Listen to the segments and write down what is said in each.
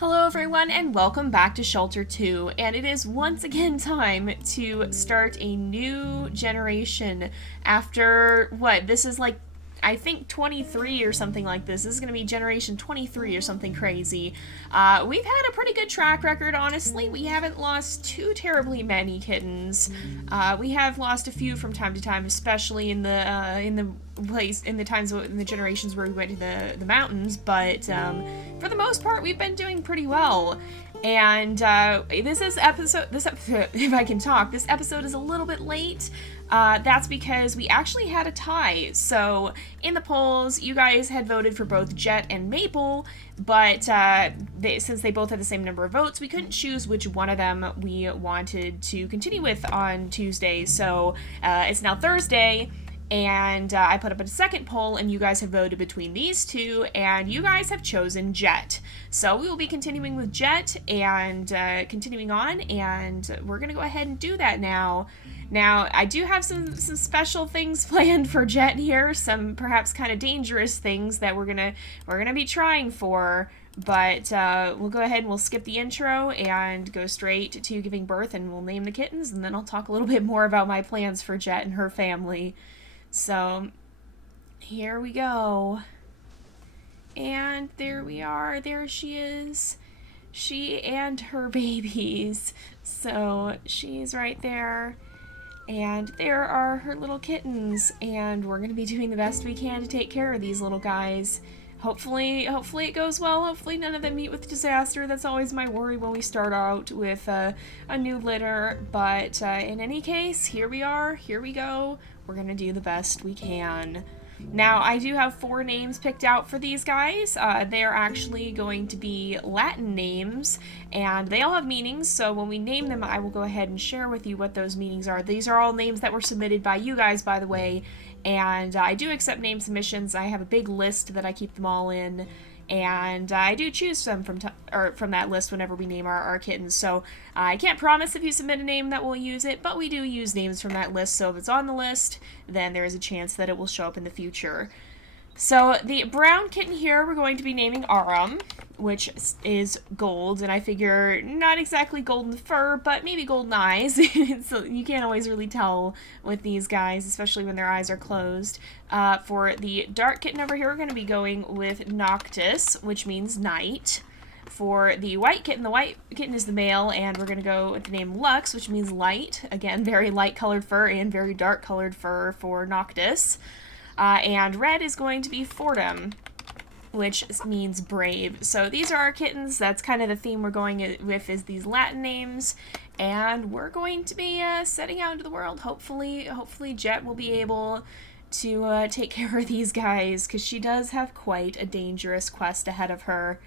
Hello everyone and welcome back to Shelter 2, and it is once again time to start a new generation after, this is like, I think 23 or something like this. This is going to be generation 23 or something crazy. We've had a pretty good track record, honestly. We haven't lost too terribly many kittens. We have lost a few from time to time, especially in the generations where we went to the mountains, but for the most part we've been doing pretty well. And this episode if I can talk, this episode is a little bit late. That's because we actually had a tie. So in the polls, you guys had voted for both Jet and Maple, but since they both had the same number of votes, we couldn't choose which one of them we wanted to continue with on Tuesday. So it's now Thursday, and I put up a second poll, and you guys have voted between these two, and you guys have chosen Jet. So we will be continuing with Jet and continuing on, and we're going to go ahead and do that now. Now, I do have some special things planned for Jet here, some perhaps kind of dangerous things that we're gonna be trying for, but we'll go ahead and we'll skip the intro and go straight to giving birth, and we'll name the kittens, and then I'll talk a little bit more about my plans for Jet and her family. So, here we go. And there we are. There she is. She and her babies. So, she's right there. And there are her little kittens, and we're going to be doing the best we can to take care of these little guys. Hopefully it goes well. Hopefully none of them meet with disaster. That's always my worry when we start out with a new litter. But in any case, here we are. Here we go. We're going to do the best we can. Now, I do have 4 names picked out for these guys. They're actually going to be Latin names, and they all have meanings, so when we name them, I will go ahead and share with you what those meanings are. These are all names that were submitted by you guys, by the way, and I do accept name submissions. I have a big list that I keep them all in, and I do choose them from that list whenever we name our kittens. So I can't promise if you submit a name that we'll use it, but we do use names from that list, so if it's on the list, then there is a chance that it will show up in the future. So the brown kitten here we're going to be naming Aram, which is gold, and I figure not exactly golden fur, but maybe golden eyes. So you can't always really tell with these guys, especially when their eyes are closed. For the dark kitten over here, we're going to be going with Noctis, which means night. For the white kitten is the male, and we're going to go with the name Lux, which means light. Again, very light colored fur and very dark colored fur for Noctis. And red is going to be Fordham, which means brave. So these are our kittens. That's kind of the theme we're going with, is these Latin names. And we're going to be setting out into the world. Hopefully Jet will be able to take care of these guys, because she does have quite a dangerous quest ahead of her.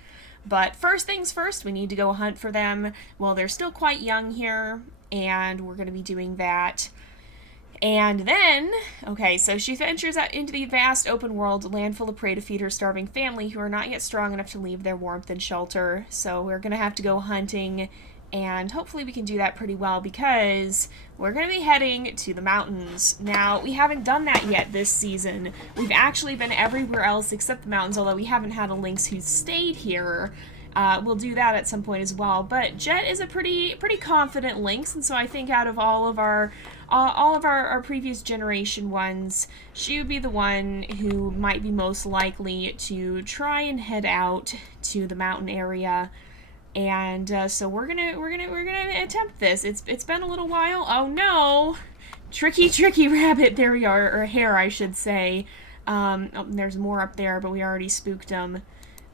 But first things first, we need to go hunt for them. Well, they're still quite young here, and we're going to be doing that. And then, okay, so she ventures out into the vast open world, a land full of prey to feed her starving family who are not yet strong enough to leave their warmth and shelter. So we're going to have to go hunting, and hopefully we can do that pretty well, because we're going to be heading to the mountains. Now, we haven't done that yet this season. We've actually been everywhere else except the mountains, although we haven't had a lynx who's stayed here. We'll do that at some point as well. But Jet is a pretty confident lynx, and so I think out of all of our previous generation ones, she would be the one who might be most likely to try and head out to the mountain area. And so we're gonna attempt this. It's been a little while. Oh no, tricky rabbit. There we are, or hare, I should say. Oh, there's more up there, but we already spooked them.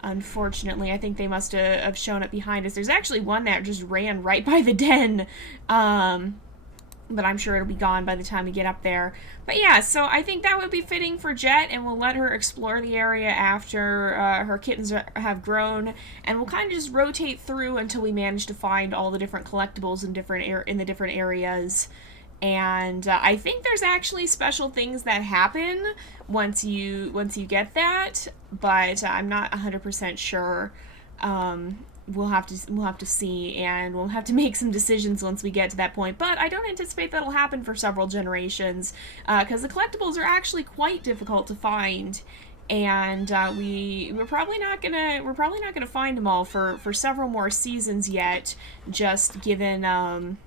Unfortunately, I think they must have shown up behind us. There's actually one that just ran right by the den, but I'm sure it'll be gone by the time we get up there. But yeah, so I think that would be fitting for Jet, and we'll let her explore the area after her kittens have grown, and we'll kind of just rotate through until we manage to find all the different collectibles in the different areas. And I think there's actually special things that happen once you get that, but I'm not 100% sure. We'll have to see, and we'll have to make some decisions once we get to that point. But I don't anticipate that'll happen for several generations, because the collectibles are actually quite difficult to find. and we're probably not gonna find them all for several more seasons yet, just given how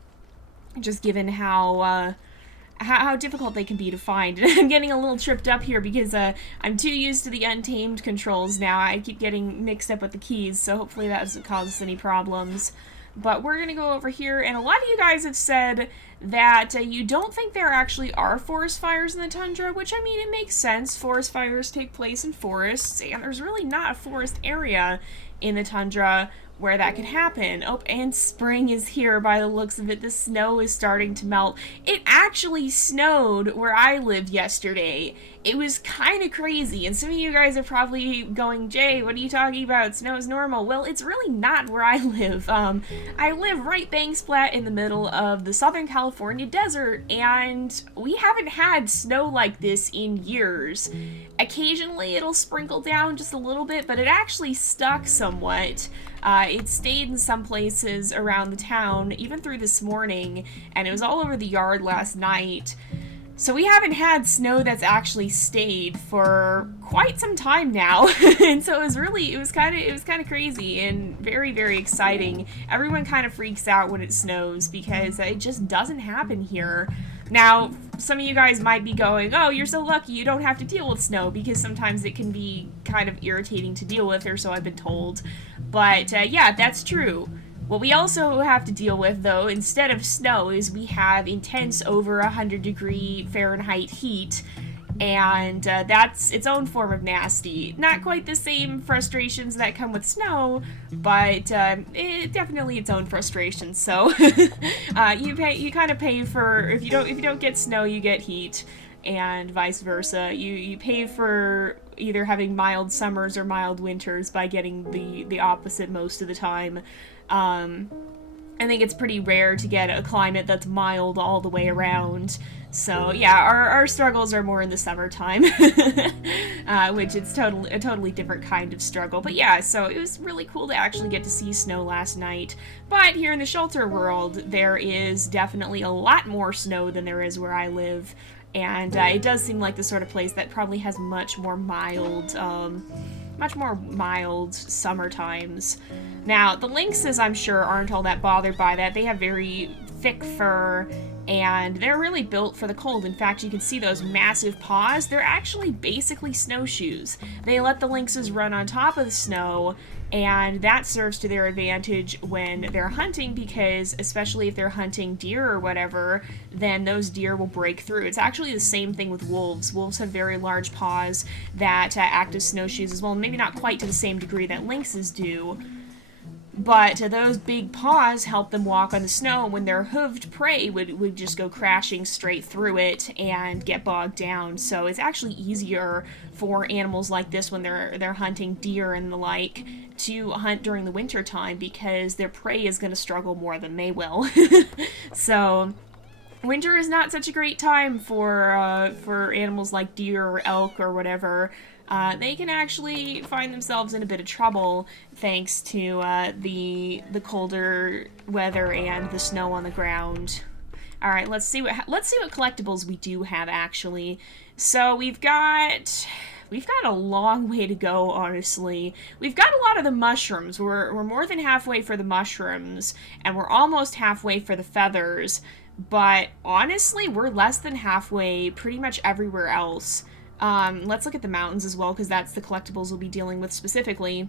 difficult they can be to find. I'm getting a little tripped up here because I'm too used to the Untamed controls now. I keep getting mixed up with the keys, so hopefully that doesn't cause us any problems. But we're going to go over here, and a lot of you guys have said that you don't think there actually are forest fires in the tundra, which, I mean, it makes sense. Forest fires take place in forests, and there's really not a forest area in the tundra where that could happen. Oh, and spring is here by the looks of it. The snow is starting to melt. It actually snowed where I lived yesterday. It was kind of crazy, and some of you guys are probably going, Jay, what are you talking about? Snow is normal. Well, it's really not where I live. I live right bang splat in the middle of the Southern California desert, and we haven't had snow like this in years. Occasionally it'll sprinkle down just a little bit, but it actually stuck somewhat. It stayed in some places around the town, even through this morning, and it was all over the yard last night. So we haven't had snow that's actually stayed for quite some time now. And so it was kind of crazy and very, very exciting. Everyone kind of freaks out when it snows because it just doesn't happen here. Now, some of you guys might be going, oh, you're so lucky you don't have to deal with snow, because sometimes it can be kind of irritating to deal with, or so I've been told. But yeah, that's true. What we also have to deal with, though, instead of snow, is we have intense over 100-degree Fahrenheit heat, and that's its own form of nasty. Not quite the same frustrations that come with snow, but definitely its own frustrations. So you kind of pay for, if you don't get snow, you get heat, and vice versa. You pay for either having mild summers or mild winters by getting the opposite most of the time. I think it's pretty rare to get a climate that's mild all the way around. So yeah, our struggles are more in the summertime, which it's a totally different kind of struggle. But yeah, so it was really cool to actually get to see snow last night. But here in the shelter world, there is definitely a lot more snow than there is where I live. And it does seem like the sort of place that probably has much more mild summer times. Now, the lynxes, I'm sure, aren't all that bothered by that. They have very thick fur, and they're really built for the cold. In fact, you can see those massive paws. They're actually basically snowshoes. They let the lynxes run on top of the snow, and that serves to their advantage when they're hunting, because especially if they're hunting deer or whatever, then those deer will break through. It's actually the same thing with wolves. Wolves have very large paws that act as snowshoes as well, maybe not quite to the same degree that lynxes do. But those big paws help them walk on the snow when their hooved prey would just go crashing straight through it and get bogged down. So it's actually easier for animals like this when they're hunting deer and the like to hunt during the winter time, because their prey is going to struggle more than they will. So winter is not such a great time for animals like deer or elk or whatever. They can actually find themselves in a bit of trouble thanks to the colder weather and the snow on the ground. All right, let's see what collectibles we do have actually. So we've got a long way to go, honestly. We've got a lot of the mushrooms. We're more than halfway for the mushrooms, and we're almost halfway for the feathers. But honestly, we're less than halfway pretty much everywhere else. Let's look at the mountains as well, because that's the collectibles we'll be dealing with specifically.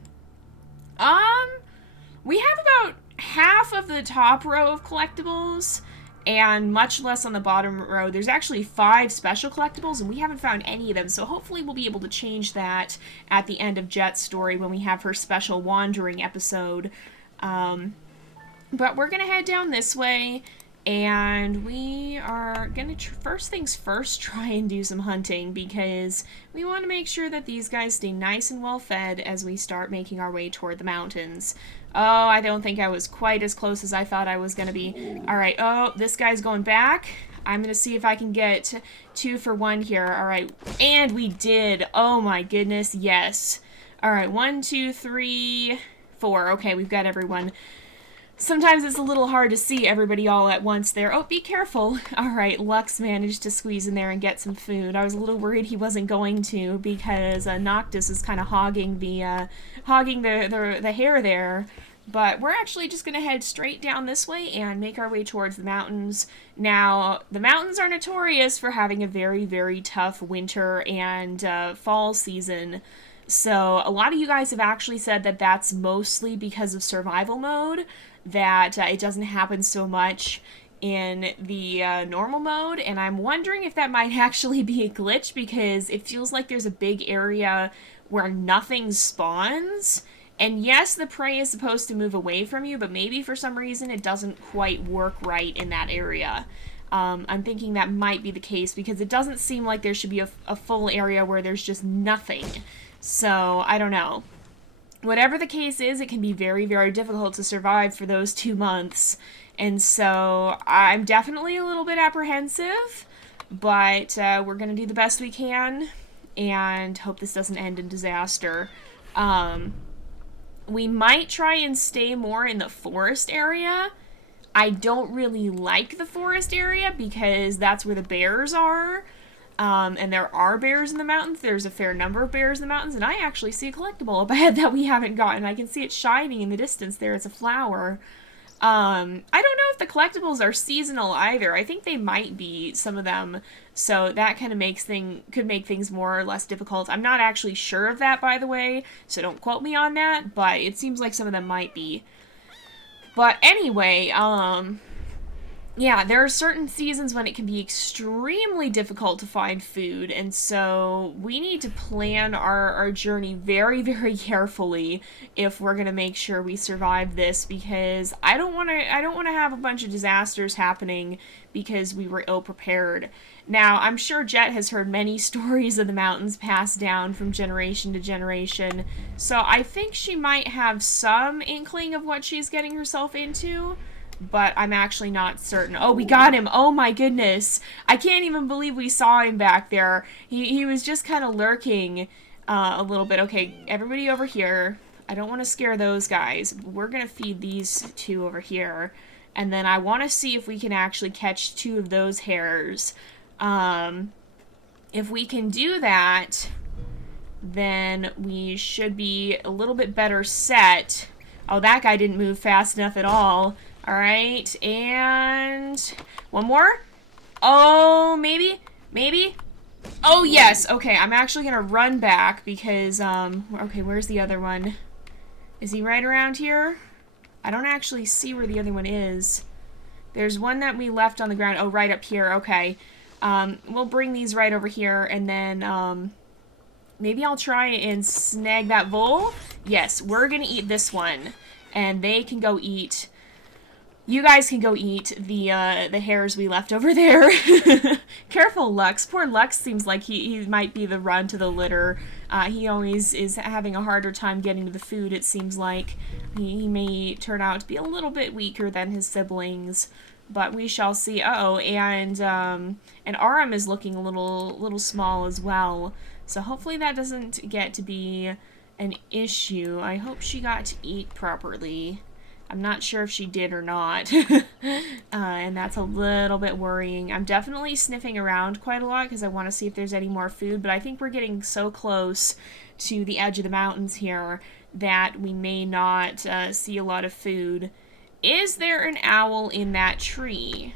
We have about half of the top row of collectibles, and much less on the bottom row. There's actually 5 special collectibles, and we haven't found any of them, so hopefully we'll be able to change that at the end of Jet's story when we have her special wandering episode. But we're gonna head down this way, and we are gonna first things first try and do some hunting, because we want to make sure that these guys stay nice and well fed as we start making our way toward the mountains. Oh, I don't think I was quite as close as I thought I was gonna be. Alright, oh, this guy's going back. I'm gonna see if I can get 2 for 1 here. Alright, and we did. Oh my goodness, yes. Alright, 1, 2, 3, 4. Okay, we've got everyone. Sometimes it's a little hard to see everybody all at once there. Oh, be careful. All right, Lux managed to squeeze in there and get some food. I was a little worried he wasn't going to because Noctis is kind of hogging the hair there. But we're actually just going to head straight down this way and make our way towards the mountains. Now, the mountains are notorious for having a very, very tough winter and fall season. So a lot of you guys have actually said that that's mostly because of survival mode, that it doesn't happen so much in the normal mode, and I'm wondering if that might actually be a glitch because it feels like there's a big area where nothing spawns. And yes, the prey is supposed to move away from you, but maybe for some reason it doesn't quite work right in that area. I'm thinking that might be the case because it doesn't seem like there should be a full area where there's just nothing. So, I don't know. Whatever the case is, it can be very, very difficult to survive for those 2 months. And so I'm definitely a little bit apprehensive, but we're going to do the best we can and hope this doesn't end in disaster. We might try and stay more in the forest area. I don't really like the forest area because that's where the bears are. And there are bears in the mountains. There's a fair number of bears in the mountains, and I actually see a collectible up ahead that we haven't gotten. I can see it shining in the distance there. It's a flower. I don't know if the collectibles are seasonal either. I think they might be, some of them, so that kind of could make things more or less difficult. I'm not actually sure of that, by the way, so don't quote me on that, but it seems like some of them might be. But anyway, yeah, there are certain seasons when it can be extremely difficult to find food, and so we need to plan our journey very, very carefully if we're going to make sure we survive this, because I don't want to have a bunch of disasters happening because we were ill-prepared. Now, I'm sure Jet has heard many stories of the mountains passed down from generation to generation, so I think she might have some inkling of what she's getting herself into. But I'm actually not certain. Oh, we got him. Oh my goodness. I can't even believe we saw him back there. He was just kind of lurking a little bit. Okay, everybody over here. I don't want to scare those guys. We're going to feed these two over here. And then I want to see if we can actually catch 2 of those hares. If we can do that, then we should be a little bit better set. Oh, that guy didn't move fast enough at all. Alright, and one more? Oh, maybe? Oh, yes. Okay, I'm actually gonna run back because, okay, where's the other one? Is he right around here? I don't actually see where the other one is. There's one that we left on the ground. Oh, right up here. Okay. We'll bring these right over here, and then, maybe I'll try and snag that vole. Yes, we're gonna eat this one, and they can go eat... You guys can go eat the hares we left over there. Careful, Lux. Poor Lux seems like he might be the run to the litter. He always is having a harder time getting to the food, it seems like. He may turn out to be a little bit weaker than his siblings, but we shall see. Uh-oh, and Aram is looking a little small as well. So hopefully that doesn't get to be an issue. I hope she got to eat properly. I'm not sure if she did or not, and that's a little bit worrying. I'm definitely sniffing around quite a lot because I want to see if there's any more food, but I think we're getting so close to the edge of the mountains here that we may not see a lot of food. Is there an owl in that tree?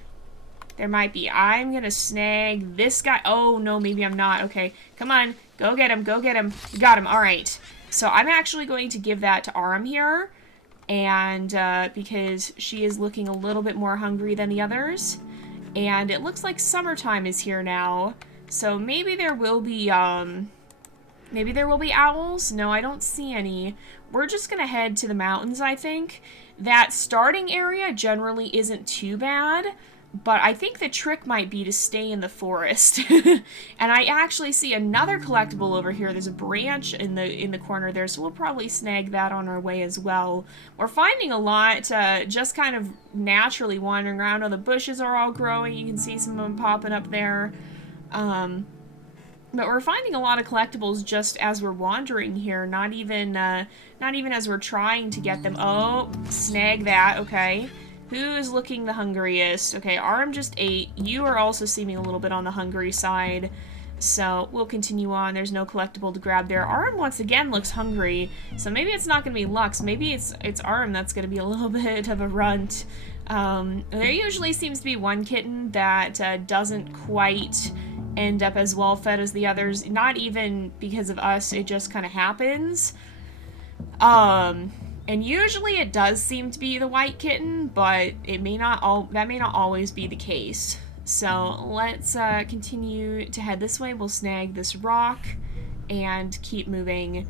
There might be. I'm going to snag this guy. Oh, no, maybe I'm not. Okay, come on. Go get him. Go get him. You got him. All right. So I'm actually going to give that to Aram here. And because she is looking a little bit more hungry than the others. And it looks like summertime is here now. So maybe there will be owls. No, I don't see any. We're just going to head to the mountains, I think. That starting area generally isn't too bad. But I think the trick might be to stay in the forest. And I actually see another collectible over here. There's a branch in the corner there, so we'll probably snag that on our way as well. We're finding a lot just kind of naturally wandering around. Oh, the bushes are all growing. You can see some of them popping up there. But we're finding a lot of collectibles just as we're wandering here, not even as we're trying to get them. Oh, snag that, okay. Who is looking the hungriest? Okay, Aram just ate. You are also seeming a little bit on the hungry side. So we'll continue on. There's no collectible to grab there. Aram once again looks hungry. So maybe it's not going to be Lux. Maybe it's Aram that's going to be a little bit of a runt. There usually seems to be one kitten that doesn't quite end up as well fed as the others. Not even because of us. It just kind of happens. And usually it does seem to be the white kitten, but that may not always be the case. So let's continue to head this way. We'll snag this rock and keep moving.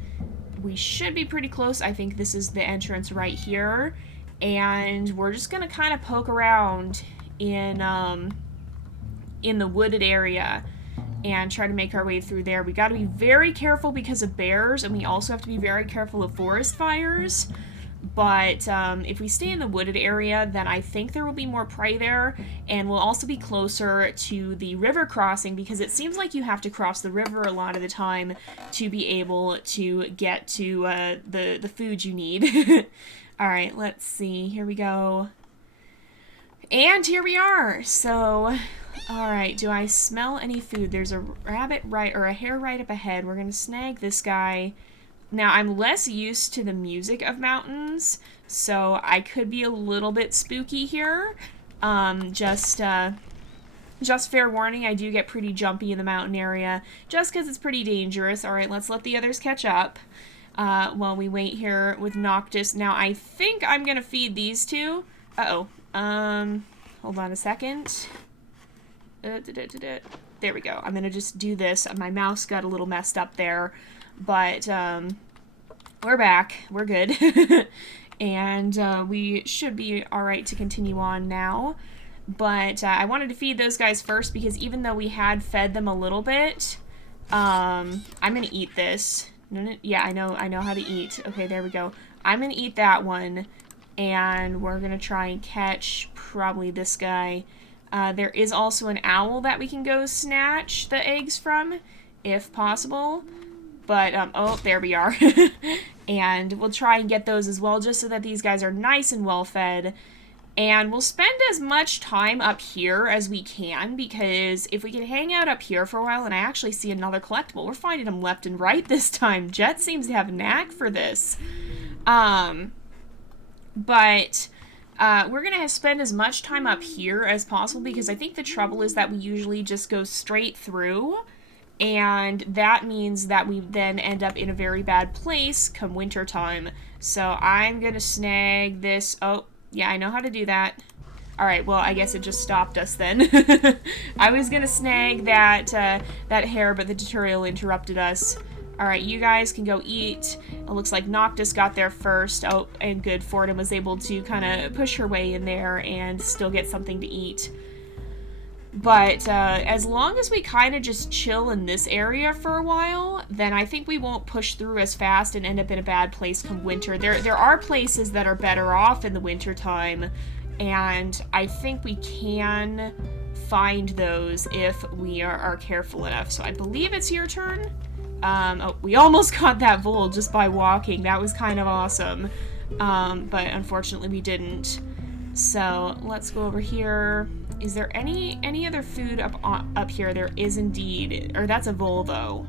We should be pretty close. I think this is the entrance right here. And we're just going to kind of poke around in the wooded area and try to make our way through there. We got to be very careful because of bears, and we also have to be very careful of forest fires. But if we stay in the wooded area, then I think there will be more prey there, and we'll also be closer to the river crossing, because it seems like you have to cross the river a lot of the time to be able to get to the food you need. Alright, let's see. Here we go. And here we are! So, alright, do I smell any food? There's a rabbit or a hare right up ahead. We're gonna snag this guy. Now, I'm less used to the music of mountains, so I could be a little bit spooky here. Just fair warning, I do get pretty jumpy in the mountain area, just because it's pretty dangerous. Alright, let's let the others catch up while we wait here with Noctis. Now, I think I'm going to feed these two. Uh-oh. Hold on a second. There we go. I'm going to just do this. My mouse got a little messed up there. But, we're back. We're good. And, we should be alright to continue on now. But, I wanted to feed those guys first because even though we had fed them a little bit, I'm gonna eat this. Yeah, I know how to eat. Okay, there we go. I'm gonna eat that one. And we're gonna try and catch probably this guy. There is also an owl that we can go snatch the eggs from, if possible. But, oh, there we are. And we'll try and get those as well, just so that these guys are nice and well fed. And we'll spend as much time up here as we can, because if we can hang out up here for a while, and I actually see another collectible, we're finding them left and right this time. Jet seems to have a knack for this. But we're going to spend as much time up here as possible, because I think the trouble is that we usually just go straight through. And that means that we then end up in a very bad place come winter time. So I'm gonna snag this. Oh, yeah, I know how to do that. Alright, well, I guess it just stopped us then. I was gonna snag that hare, but the tutorial interrupted us. Alright, you guys can go eat. It looks like Noctis got there first. Oh, and good, Fordham was able to kind of push her way in there and still get something to eat. But as long as we kind of just chill in this area for a while, then I think we won't push through as fast and end up in a bad place come winter. There are places that are better off in the winter time, and I think we can find those if we are careful enough. So I believe it's your turn. Oh, we almost got that vole just by walking. That was kind of awesome. But unfortunately we didn't. So let's go over here. Is there any other food up here? There is indeed. Or that's a vole, though.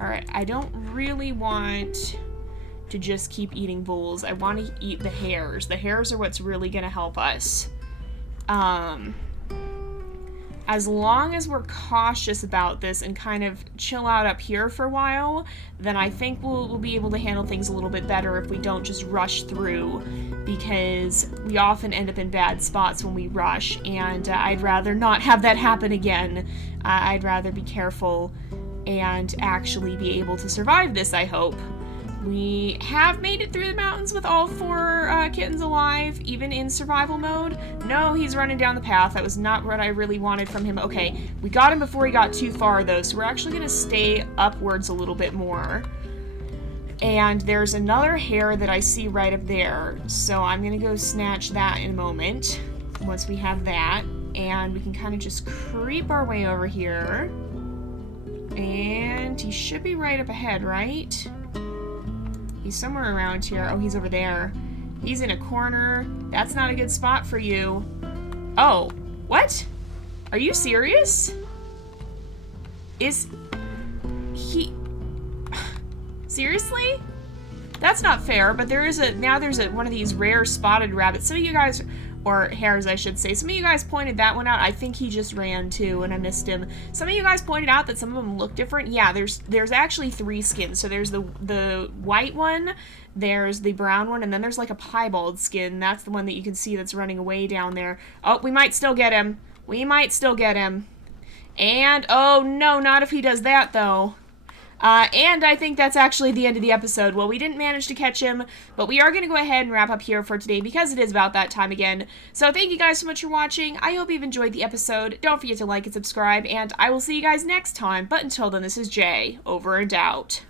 Alright, I don't really want to just keep eating voles. I want to eat the hares. The hares are what's really going to help us. As long as we're cautious about this and kind of chill out up here for a while, then I think we'll be able to handle things a little bit better if we don't just rush through, because we often end up in bad spots when we rush, and I'd rather not have that happen again. I'd rather be careful and actually be able to survive this, I hope. We have made it through the mountains with all 4 kittens alive, even in survival mode. No, he's running down the path. That was not what I really wanted from him. Okay, we got him before he got too far, though, so we're actually going to stay upwards a little bit more. And there's another hare that I see right up there, so I'm going to go snatch that in a moment, once we have that. And we can kind of just creep our way over here. And he should be right up ahead, right? He's somewhere around here. Oh, he's over there. He's in a corner. That's not a good spot for you. Oh, what? Are you serious? Is he... Seriously? That's not fair, but there's one of these rare spotted rabbits. Some of you guys, or hares I should say, some of you guys pointed that one out. I think he just ran too and I missed him. Some of you guys pointed out that some of them look different. Yeah, there's actually 3 skins. So there's the white one, there's the brown one, and then there's like a piebald skin. That's the one that you can see that's running away down there. Oh, we might still get him. We might still get him. And, oh no, not if he does that though. And I think that's actually the end of the episode. Well, we didn't manage to catch him, but we are going to go ahead and wrap up here for today because it is about that time again. So thank you guys so much for watching. I hope you've enjoyed the episode. Don't forget to like and subscribe, and I will see you guys next time. But until then, this is Jay, over and out.